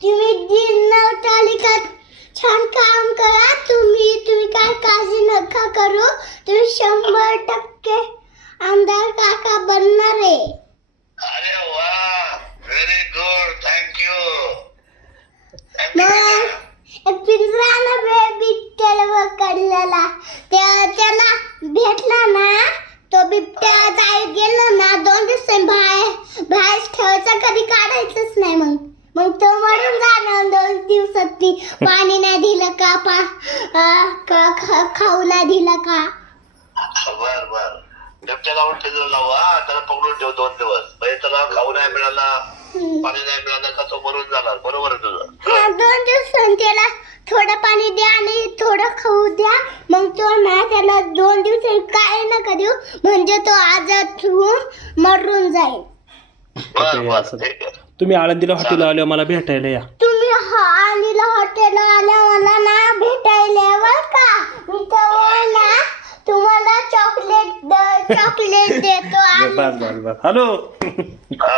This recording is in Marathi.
तुम्ही दिन तालिकात छान काम करा. तुम्ही तुम्ही काय काळजी नका करू. तुम्ही शंभर टक्के आमदार काका बनणार आहे. अरे वा व्हेरी गुड थँक्यू मग एक पिंजरा ना बे- बिबट्याला पकडलेला त्या त्याला भेटला ना तो बिबट्या जाय गेला ना दोन दिवस बाहेर बाहेर ठेवायचा कधी काढायचंच नाही मग. मग तो मरून जाणार दोन दिवसात ती. पाणी नाही दिलं का पा अं, का- खा- खाऊ नाही दिलं का? बर बर. बिबट्याला लावून ठेवलं लावू. हा त्याला पकडून ठेव दोन दिवस. म्हणजे त्याला खाऊ नाही मिळाला हम्म. पाणी नाही मिळालं का तो मरून जाणार. बरोबर आहे तुझं. हा दोन दिवसांनी त्याला थोडं पाणी द्या आणि थोडं खाऊ द्या. मग तो ना त्याला दोन दिवस काय नका देऊ म्हणजे तो होऊन मरून जाईल. बर ओके, बर. असं. ठीक आहे. तुम्ही आळंदीला हॉटेल आल्यावर मला भेटायला या. तुम्ही हा अनिल हॉटेल आल्या मला ना भेटायला बर का? मी ना तुम्हाला चॉकलेट चॉकलेट देतो आणि बस बस बस. हॅलो